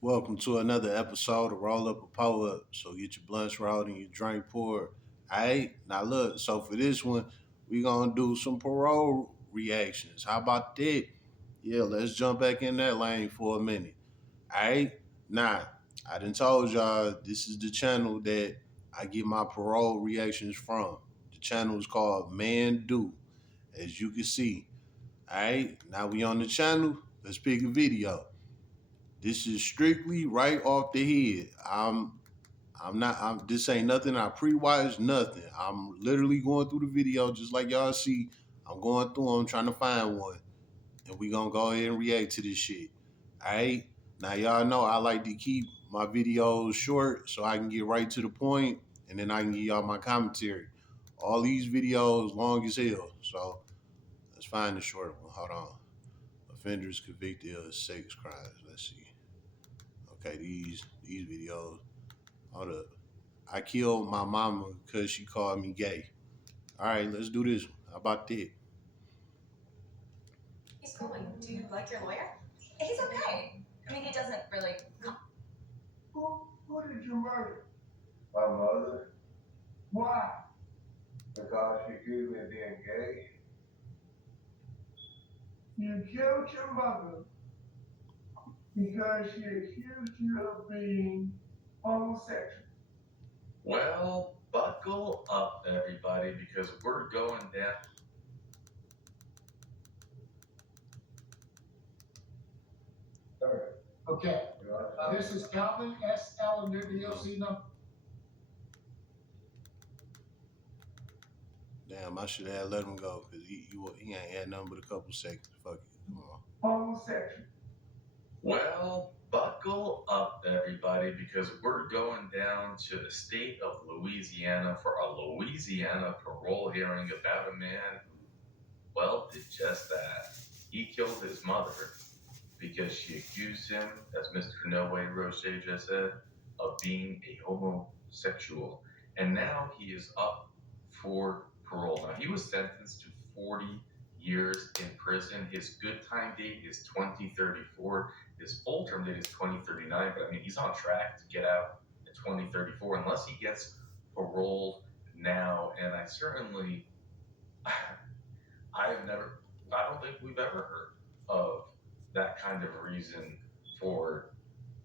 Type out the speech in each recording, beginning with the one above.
Welcome to another episode of Roll Up a Pull Up. So get your blunts rolled and your drink poured. Alright, now look, so for this one, we gonna do some parole reactions. How about that? Yeah, let's jump back in that lane for a minute. Alright? Now, I done told y'all this is the channel that I get my parole reactions from. The channel is called Man Do, as you can see. Alright, now we on the channel. Let's pick a video. This is strictly right off the head. I'm not this ain't nothing I pre-watched, nothing. I'm literally going through the video just like y'all see. I'm going through them trying to find one. And we gonna go ahead and react to this shit. Alright? Now y'all know I like to keep my videos short so I can get right to the point and then I can give y'all my commentary. All these videos long as hell. So let's find the short one. Hold on. Offenders convicted of sex crimes. Let's see. Okay, these videos. Hold up. I killed my mama because she called me gay. All right, let's do this. How about that? He's going. Do you like your lawyer? He's okay. I mean, he doesn't really. Who did you murder? My mother. Why? Because she accused me of being gay. You killed your mother because she accused you of being homosexual. Well, buckle up, everybody, because we're going down. Okay. This is Calvin S. Ellender, DOC number. Damn, I should have let him go because he ain't had nothing but a couple seconds. Fuck it. Come on. Homosexual. Well, buckle up, everybody, because we're going down to the state of Louisiana for a Louisiana parole hearing about a man who, well, did just that. He killed his mother because she accused him, as Mr. Noe Roche just said, of being a homosexual. And now he is up for parole. Now, he was sentenced to 40 years in prison. His good time date is 2034. His full term date is 2039. But I mean, he's on track to get out in 2034 unless he gets paroled now. And I certainly, I don't think we've ever heard of that kind of reason for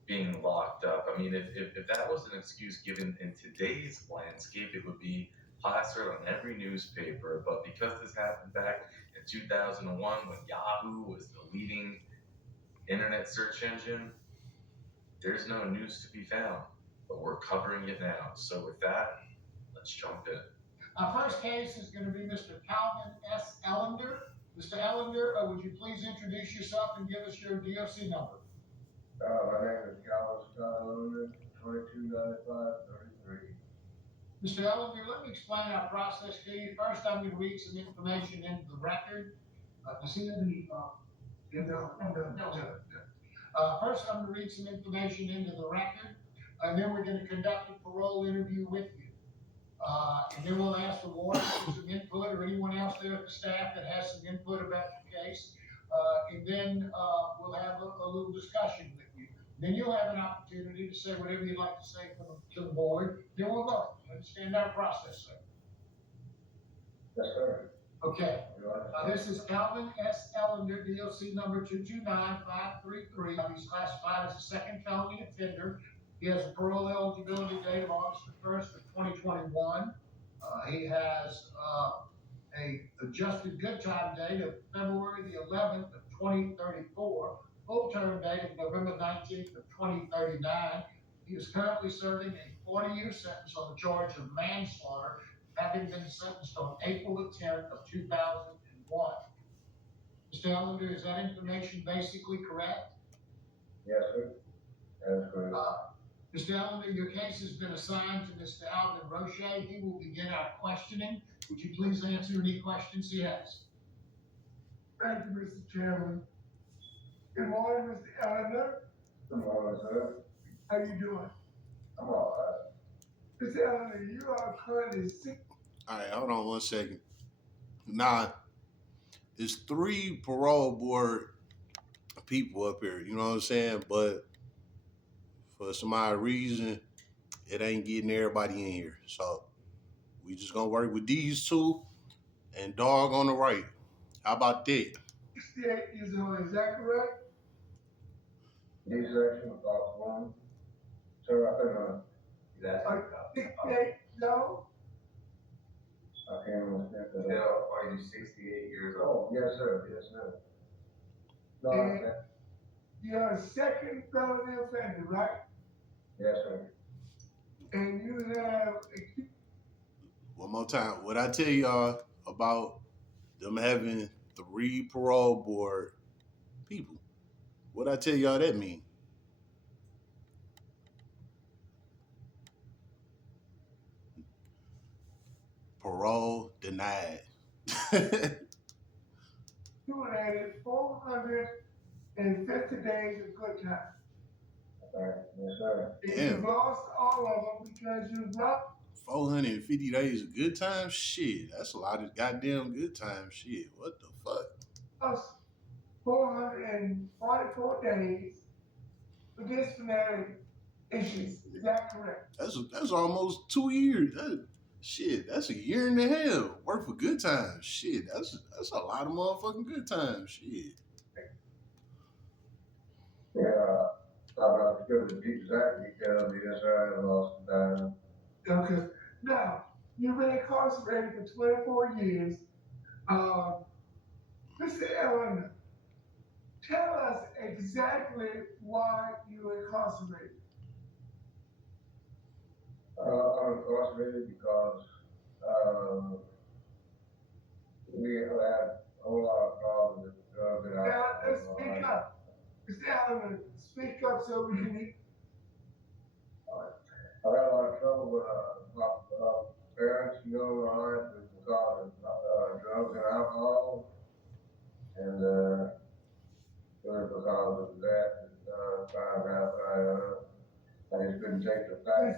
being locked up. I mean, if that was an excuse given in today's landscape, it would be plastered on every newspaper. But because this happened back in 2001 when Yahoo was the leading internet search engine, there's no news to be found. But we're covering it now. So with that, let's jump in. Our first case is going to be Mr. Calvin S. Ellender. Mr. Ellender, would you please introduce yourself and give us your DOC number? My name is Calvin Scott Ellender, 229533. Mr. Ellender, let me explain our process to you. First, I'm going to read some information into the record. Does he have any? No. First, I'm going to read some information into the record, and then we're going to conduct a parole interview with you. And then we'll ask the warden for some input or anyone else there at the staff that has some input about your case. And then we'll have a little discussion with you. Then you'll have an opportunity to say whatever you'd like to say to the board. Then we'll vote. You understand our process, sir? Yes, sir. Okay. This is Calvin S. Ellender, DOC number 229533. He's classified as a second felony offender. He has a parole eligibility date of August the 1st of 2021. He has a adjusted good time date of February the 11th of 2034, full term date of November 19th of 2039. He is currently serving a 40-year sentence on the charge of manslaughter, having been sentenced on April the 10th of 2001. Mr. Ellender, is that information basically correct? Yes, sir. That's correct. Mr. Ellender, your case has been assigned to Mr. Alvin Roche. He will begin our questioning. Would you please answer any questions he has? Thank you, Mr. Chairman. Good morning, Mr. Ellender. Good morning, sir. How you doing? I'm all right. Mr. Ellender, you are currently sick. All right, hold on one second. Now, it's three parole board people up here. You know what I'm saying? But for some odd reason, it ain't getting everybody in here. So we just gonna work with these two and dog on the right. How about that? 68 years old, is that correct? D section about one. Sir, I couldn't, That's 68, no? I can't understand that. Yeah, are you 68 years old? Oh, yes, sir, yes, sir. No, I And can't. you're a second felony offender, right? Yes, sir. And you have, One more time. What I tell y'all about them having 3 parole board people? What I tell y'all that mean? Parole denied. you added 450 days of good time. Right. Yes, sir. And Damn. you lost all of them because you brought 450 days of good time? Shit, that's a lot of goddamn good time. Shit, what the fuck? us 444 days for disciplinary issues. Is that correct? That's almost 2 years. Shit, that's a year and a half worth of good times. Shit, that's a lot of motherfucking good times. Shit. Yeah, I'm not sure the exact details, but yes, sir, I lost some time. Okay. Now, you've been incarcerated for 24 years. Mr. Ellen, tell us exactly why you were incarcerated. I'm incarcerated because, we have had a whole lot of problems with drugs and Now, let's alcohol. speak up. Mr. Allen, speak up so we can hear. I had a lot of trouble with my parents, you know, my life because of drugs and alcohol, and it was because of that found out I just couldn't take the fact.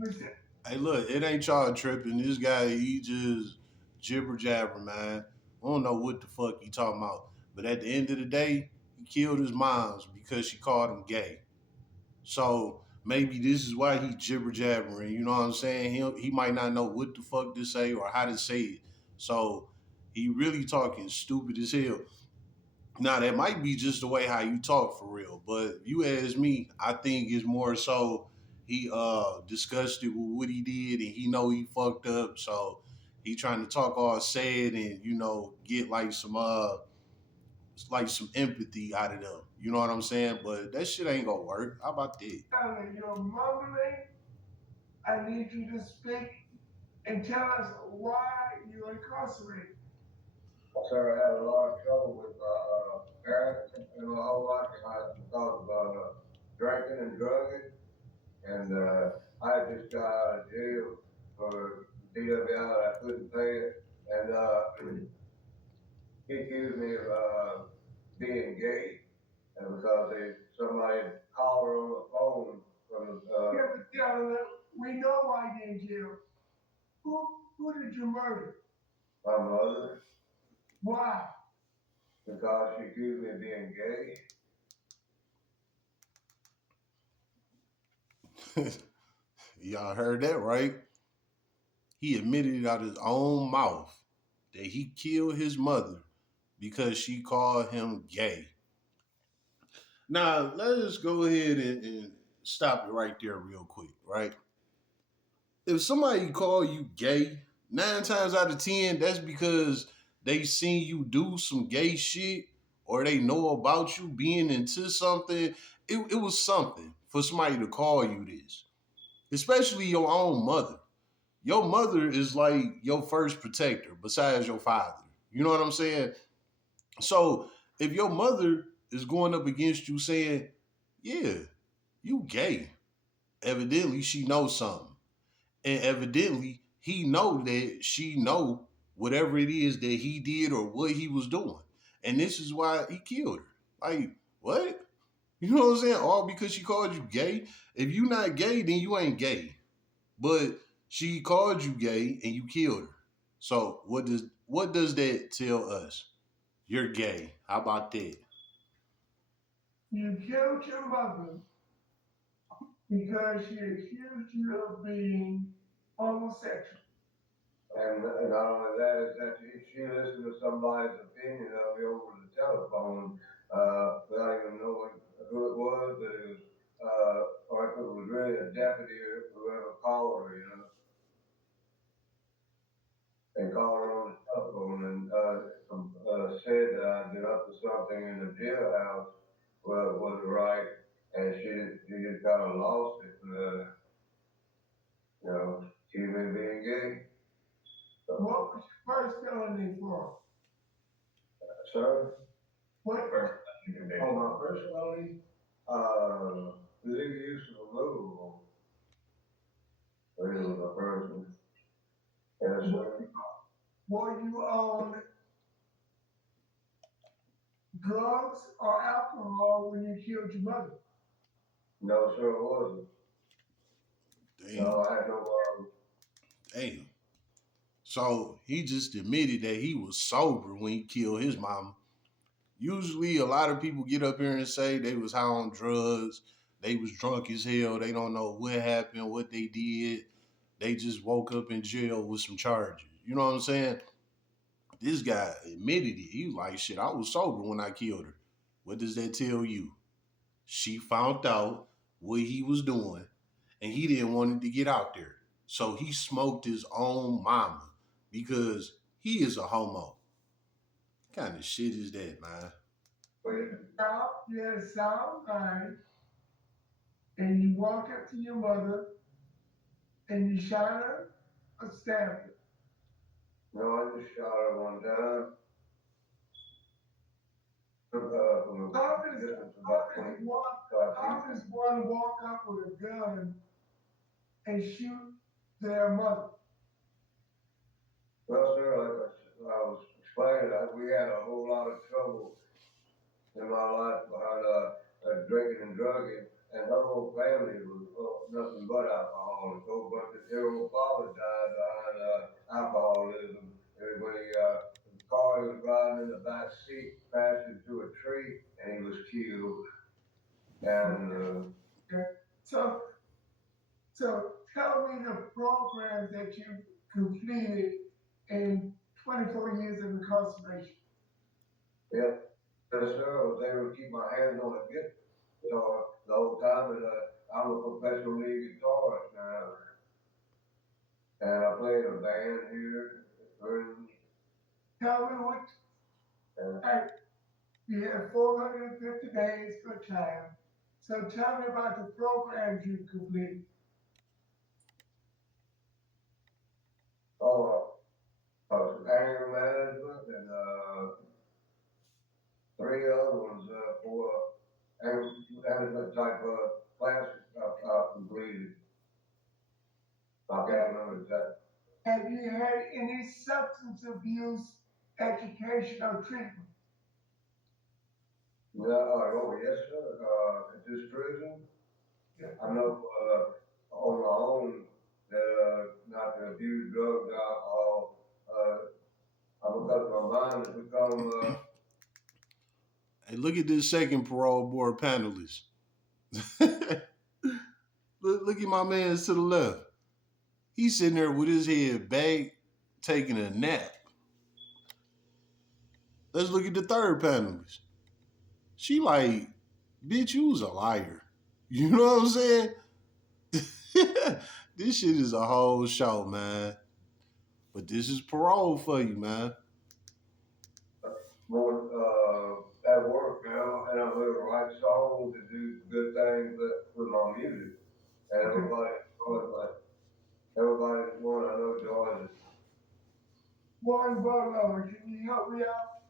Mr. Hey, look, it ain't y'all tripping. This guy, he just jibber jabber, man. I don't know what the fuck he talking about. But at the end of the day, he killed his moms because she called him gay. So maybe this is why he jibber jabbering. You know what I'm saying? He might not know what the fuck to say or how to say it. So he really talking stupid as hell. Now that might be just the way how you talk for real, but if you ask me, I think it's more so he disgusted with what he did and he know he fucked up, so he trying to talk all sad and get like some empathy out of them. You know what I'm saying? But that shit ain't gonna work. How about that? Allen, you're mumbling. I need you to speak and tell us why you're incarcerated. Sir, I had a lot of trouble with parents and my whole life because of drinking and drugging, and I just got out of jail for DWI that I couldn't pay it, and he accused me of being gay, and because somebody called her on the phone from Yeah, but Allen, we know why you're in jail. Who did you murder? my mother Why? because she accused me of being gay. Y'all heard that right? He admitted it out of his own mouth that he killed his mother because she called him gay. Now, let's go ahead and stop it right there real quick, right? If somebody call you gay, 9 times out of 10, that's because they seen you do some gay shit or they know about you being into something. It was something for somebody to call you this, especially your own mother. Your mother is like your first protector besides your father. You know what I'm saying? So if your mother is going up against you saying, yeah, you gay, evidently she knows something. And evidently he know that she know whatever it is that he did or what he was doing. And this is why he killed her. Like, what? You know what I'm saying? All because she called you gay? If you not gay, then you ain't gay. But she called you gay and you killed her. So what does that tell us? You're gay. How about that? You killed your mother because she accused you of being homosexual. And not only that, is that she listened to somebody's opinion of me over the telephone, without even knowing who it was, that it was, or if it was really a deputy or whoever called her, you know. And called her on the telephone and, said that I'd been up to something in the jailhouse, well, it wasn't right, and she just kind of lost it, you know, she was being gay. So, What was your first felony for? sir? What? First, Oh, my first felony, illegal use of a mobile home. That was my first one. Yes, sir. Were you on drugs or alcohol when you killed your mother? No, sir, it wasn't. Damn. No, I had no, Damn. So he just admitted that he was sober when he killed his mama. Usually, a lot of people get up here and say they was high on drugs, they was drunk as hell, they don't know what happened, what they did. They just woke up in jail with some charges. You know what I'm saying? This guy admitted it. He was like, shit, I was sober when I killed her. What does that tell you? She found out what he was doing and he didn't want it to get out there. So he smoked his own mama because he is a homo. What kind of shit is that, man? You had a sound mind, and you walk up to your mother, and you shot her or stabbed her. no, I just shot her one time. From How a does, distance of how about does 25 one, how feet. does one walk up with a gun and shoot their mother? Well, sir, like I was explaining, we had a whole lot of trouble in my life behind drinking and drugging, and her whole family was nothing but alcoholics. So, but their whole father died behind alcoholism. And when the car he was driving in the back seat crashed into a tree, and he was killed. And Okay. So, so tell me the programs that you completed in 24 years of incarceration. yeah, yes, sir, I was able to keep my hands on the guitar the whole time, and I'm a professional lead guitarist now. And I played in a band here. Tell me what, And, you had 450 days for time. So tell me about the programs you completed. oh, anger management and three other ones for anger management type classes I completed. I can't remember exactly. Have you had any substance abuse education or treatment? No, oh, yes, sir. At this prison, I know on my own that not to abuse drugs, alcohol. Because my mind has become Hey, look at this second parole board panelist. look, look at my man to the left. He's sitting there with his head back, taking a nap. Let's look at the third panelist. She like, bitch, you was a liar. You know what I'm saying? This shit is a whole show, man. But this is parole for you, man. more at work now, and I'm able to write songs and do good things with my music. And everybody enjoys like everybody one I know enjoys it. Warren Butler, can you help me out?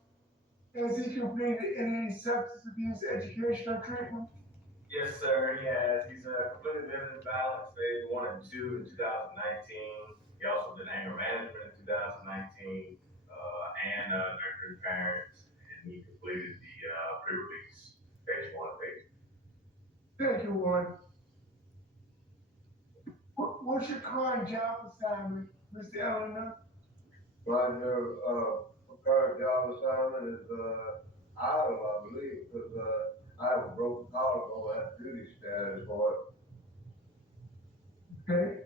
Has he completed any substance abuse education or treatment? Yes, sir, he has. He's completed business balance phase 1 and 2 in 2019. He also did anger management in 2019 and nurturing parents, and he completed the pre-release phase 1 and phase 2. Thank you, Warren. What's your current job assignment, Mr. Eleanor? My current job assignment is idle, I believe, because I have a broken collarbone, I have duty status for it. Okay.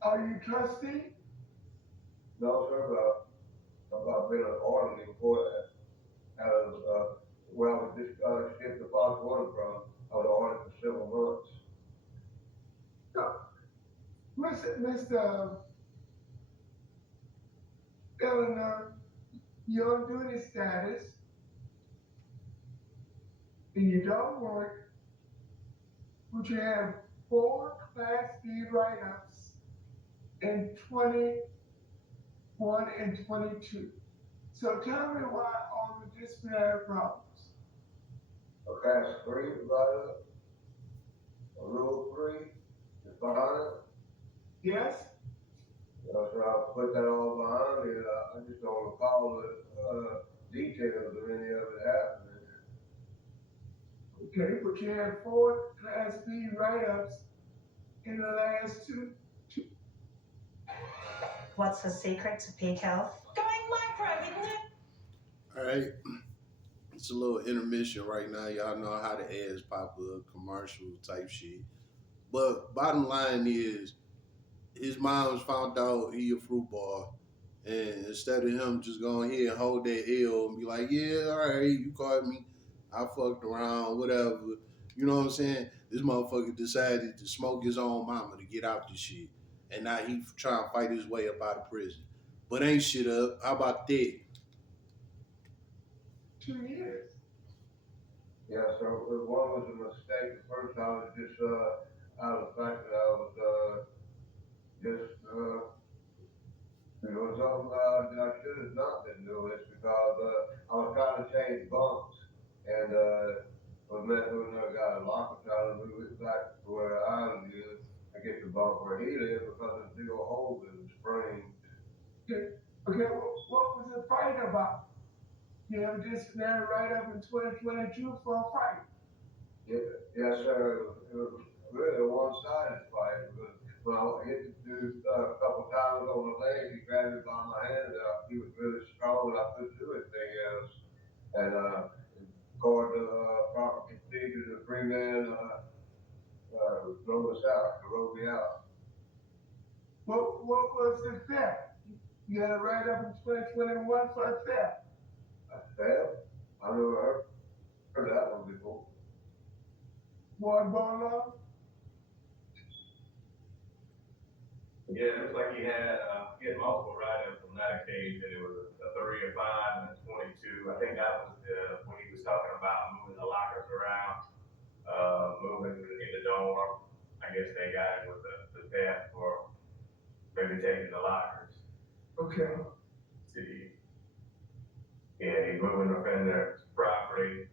Are you trustee? No, sir, I've been an orderly before out of, where I was just, shipped the Fox water from. I was ordered for several months. No. Mr. Eleanor, your duty status, and you don't work, but you have 4 Class B write-ups in 21 and 22. So tell me why all the disciplinary problems. A class 3 write-up, a rule 3, defiant. Yes? So I put that all behind me, and I just don't recall the, details of any of it happening. Okay, but you have 4 Class B write-ups in the last two. What's the secret to peak health? Going micro with no. All right. It's a little intermission right now. Y'all know how the ads pop up, commercial type shit. But bottom line is, his mom's found out he a fruit ball. And instead of him just going here and hold that L and be like, yeah, all right, you caught me. I fucked around, whatever. You know what I'm saying? This motherfucker decided to smoke his own mama to get out this shit. And now he trying to fight his way up out of prison. But ain't shit up. How about that? 2 years. Yeah, so one was a mistake. The first time was just, out of the fact that I was, just, something that I should have not been doing. It's because I was trying to change bunks, and was messing with another guy in the locker trying to move it back to where I live. I get the bunk where he lived because there's big old holes in the spring. Okay, what was the fight about? You have a disciplinary write-up in 2022 for a fight. Yeah, yes, sir. It was really a one-sided fight. Because when I hit the dude a couple times on the leg, he grabbed me by my hand. He was really strong, and I couldn't do anything else. And according to proper procedure, the three man drove us out, drove me out. What was the theft? You had a write-up in 2021 for a theft. I failed. I never heard that one before. One Bolo? Yeah, it looks like he had multiple write-ups on that occasion. It was a 3, a 5, and a 22. I think that was when he was talking about moving the lockers around, moving in the dorm. I guess they got it with the theft for maybe taking the lockers. Okay. See, yeah, he's moving the offender's property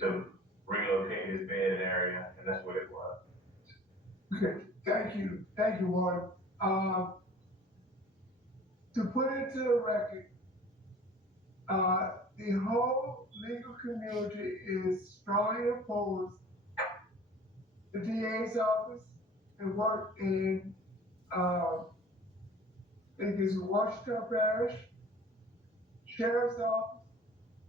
to relocate his bed area, and that's what it was. Okay, thank you, Warren. To put it to the record, the whole legal community is strongly opposed to the DA's office and work in, I think it's Washington Parish, Sheriff's Office,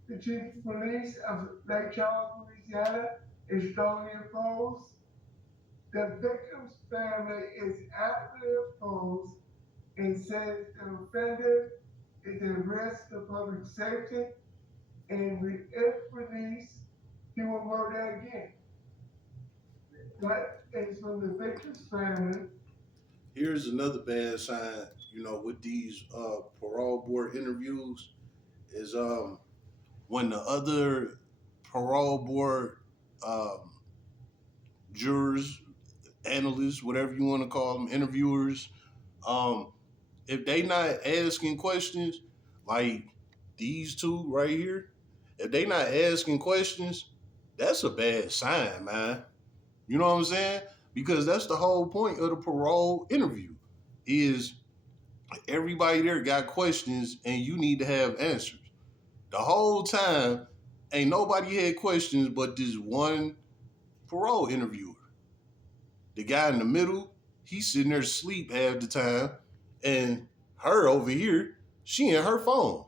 the Chief of Police of Lake Charles, Louisiana is strongly opposed. The victim's family is actively opposed and says the offender is a risk to public safety, and if released, he will murder again. That is from the victim's family. Here's another bad sign, with these parole board interviews is when the other parole board um, jurors, analysts, whatever you want to call them, interviewers, um, if they not asking questions like these two right here, if they not asking questions, that's a bad sign, man. You know what I'm saying? Because that's the whole point of the parole interview is everybody there got questions and you need to have answers. The whole time, ain't nobody had questions but this one parole interviewer. The guy in the middle, he's sitting there asleep half the time, and her over here, she in her phone.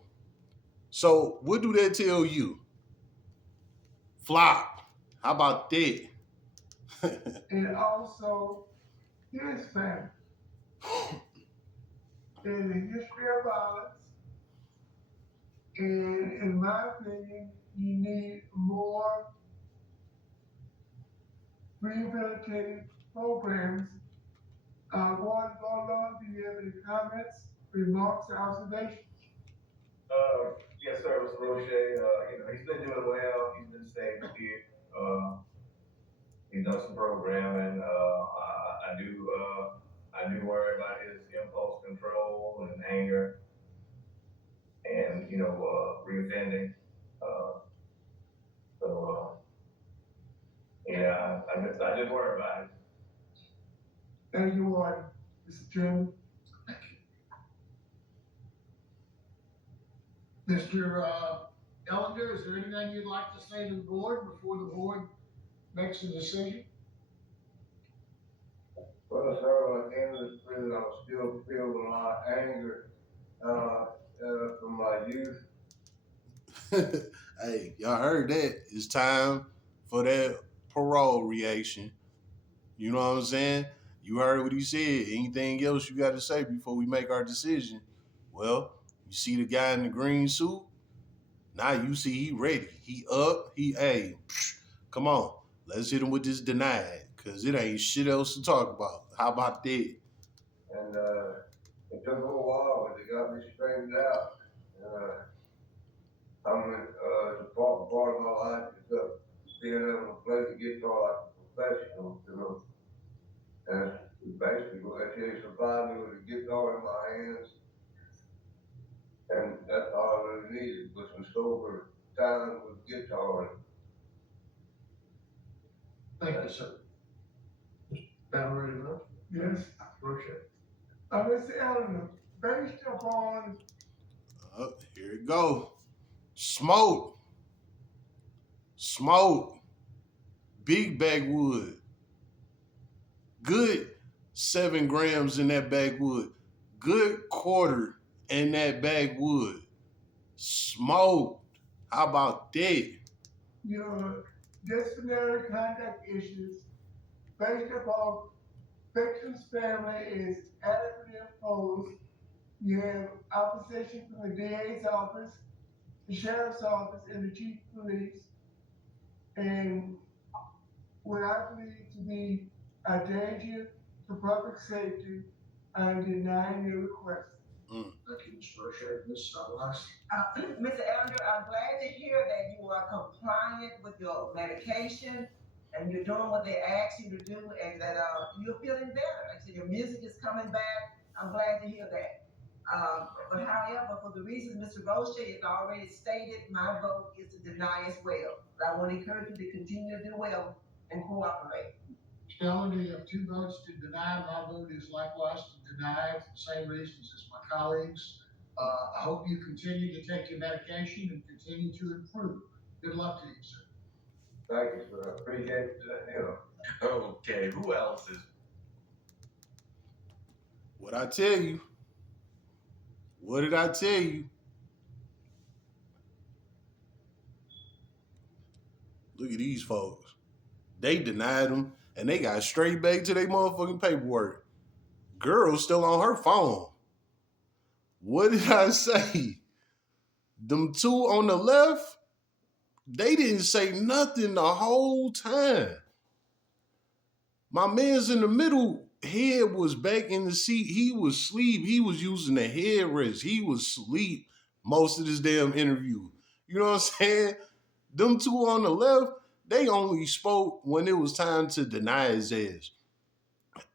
So what do that tell you? Flop. How about that? and also his family. There's a history of violence, and in my opinion, you need more rehabilitative programs. Warren Baldwin, do you have any comments, remarks, or observations? Yes, sir, Mr. Roche. He's been doing well. He's been staying here. He's done some programming. I do worry about his impulse control and anger and, reoffending. Uh, I just worry about it. Thank you, Warren. Mr. Chairman. Mr. Ellinger, is there anything you'd like to say to the board before the board makes a decision? Well, sir, at the end of this prison, I still feel a lot of anger, from my youth. Hey, y'all heard that? It's time for that parole reaction. You know what I'm saying? You heard what he said. Anything else you got to say before we make our decision? Well, you see the guy in the green suit? Now you see he ready. He up. Hey, come on. Let's hit him with this denied, because it ain't shit else to talk about. How about that? And it took a little while, but they got me straightened out. I'm in the part of my life is being able to play the guitar like a professional. And basically, what I tell you, survived me with a guitar in my hands, and that's all I really needed was some sober time with guitar. Thank you, sir. That ready to vote? Yes. Roche. Mr. Ellinger, based upon Here it go. Smoke. Big backwood. Good 7 grams in that backwood. Good quarter in that backwood. Smoked. How about that? your disciplinary conduct issues based upon victim's family is adequately opposed. You have opposition from the DA's office, the sheriff's office, and the chief of police, and what I believe to be a danger to public safety, I'm denying your request. Thank you, Mr. Roche. Ms. Lawrence. Mr. Ellinger, I'm glad to hear that you are compliant with your medication and you're doing what they ask you to do, and that you're feeling better. Like I said, your music is coming back. I'm glad to hear that. But however, for the reasons Mr. Roche has already stated, my vote is to deny as well. But I want to encourage you to continue to do well and cooperate. Ellinger, you have 2 votes to deny. My vote is likewise to deny for the same reasons as my colleagues. I hope you continue to take your medication and continue to improve. Good luck to you, sir. Thank you, sir. I appreciate that. Okay, who else is? What I tell you? What did I tell you? Look at these folks. They denied them, and they got straight back to their motherfucking paperwork. Girl's still on her phone. What did I say? Them 2 on the left, they didn't say nothing the whole time. My man's in the middle, head was back in the seat. He was asleep. He was using the headrest. He was asleep most of this damn interview. You know what I'm saying? Them 2 on the left, they only spoke when it was time to deny his ass.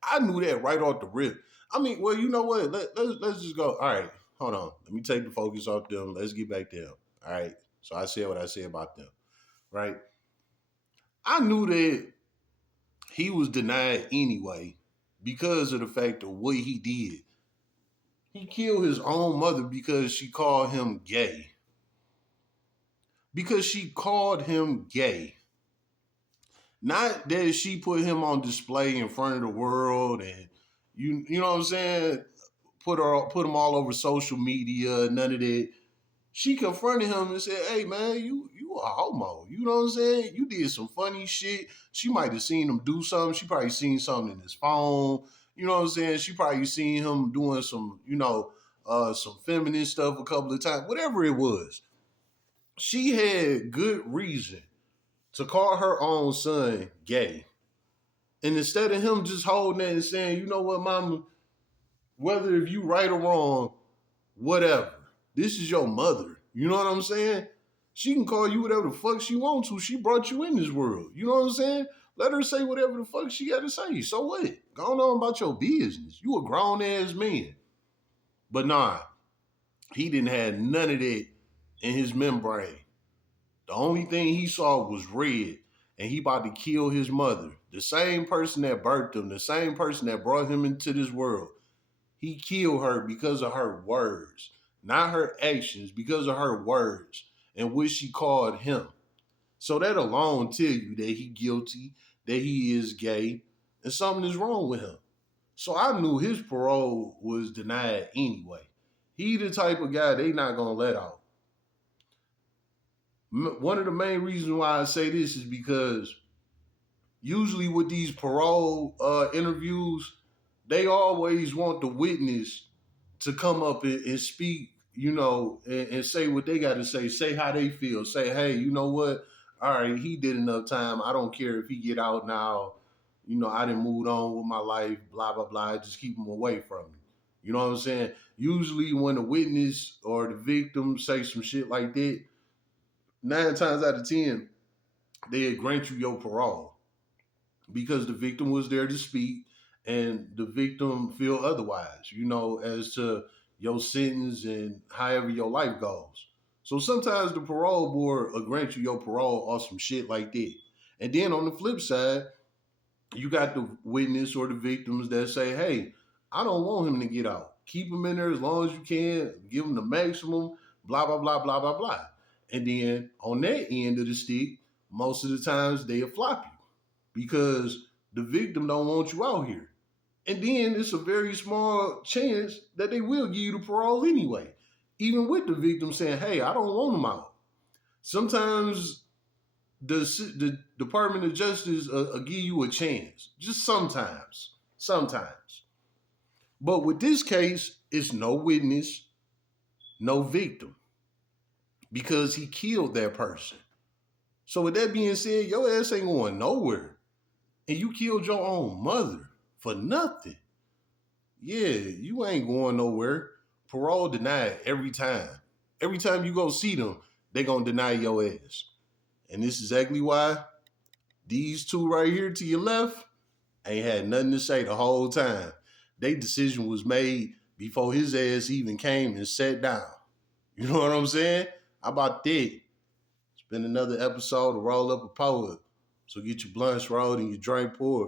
I knew that right off the rip. I mean, well, you know what? Let's just go. All right, hold on. Let me take the focus off them. Let's get back to them. All right. So I said what I said about them. Right. I knew that he was denied anyway because of the fact of what he did. He killed his own mother because she called him gay. Because she called him gay. Not that she put him on display in front of the world and you know what I'm saying? Put him all over social media, none of that. She confronted him and said, "Hey man, you a homo. You know what I'm saying? You did some funny shit." She might have seen him do something. She probably seen something in his phone. You know what I'm saying? She probably seen him doing some, some feminine stuff a couple of times. Whatever it was, she had good reason to call her own son gay. And instead of him just holding that and saying, "You know what, mama, whether if you right or wrong, whatever. This is your mother." You know what I'm saying? She can call you whatever the fuck she wants to. She brought you in this world. You know what I'm saying? Let her say whatever the fuck she got to say. So what? Go on about your business. You a grown ass man. But nah, he didn't have none of that in his membrane. The only thing he saw was red, and he about to kill his mother. The same person that birthed him, the same person that brought him into this world. He killed her because of her words, not her actions, because of her words and what she called him. So that alone tell you that he guilty, that he is gay, and something is wrong with him. So I knew his parole was denied anyway. He the type of guy they not gonna let out. One of the main reasons why I say this is because usually with these parole interviews, they always want the witness to come up and speak, and say what they got to say how they feel. Say, hey, you know what? All right, he did enough time. I don't care if he get out now. I didn't move on with my life, blah, blah, blah. Just keep him away from me. You know what I'm saying? Usually when the witness or the victim say some shit like that, 9 times out of 10, they grant you your parole because the victim was there to speak and the victim feel otherwise, as to your sentence and however your life goes. So sometimes the parole board will grant you your parole or some shit like that. And then on the flip side, you got the witness or the victims that say, hey, I don't want him to get out. Keep him in there as long as you can, give him the maximum, blah, blah, blah, blah, blah, blah. And then on that end of the stick, most of the times they'll flop you because the victim don't want you out here. And then it's a very small chance that they will give you the parole anyway, even with the victim saying, hey, I don't want him out. Sometimes the Department of Justice give you a chance, just sometimes. Sometimes. But with this case, it's no witness, no victim, because he killed that person. So with that being said, your ass ain't going nowhere. And you killed your own mother for nothing. Yeah, you ain't going nowhere. Parole denied every time. Every time you go see them, they gonna deny your ass. And this is exactly why these two right here to your left ain't had nothing to say the whole time. Their decision was made before his ass even came and sat down. You know what I'm saying? How about that? It's been another episode of Roll Up a Poet. So get your blunts rolled and your drink poured.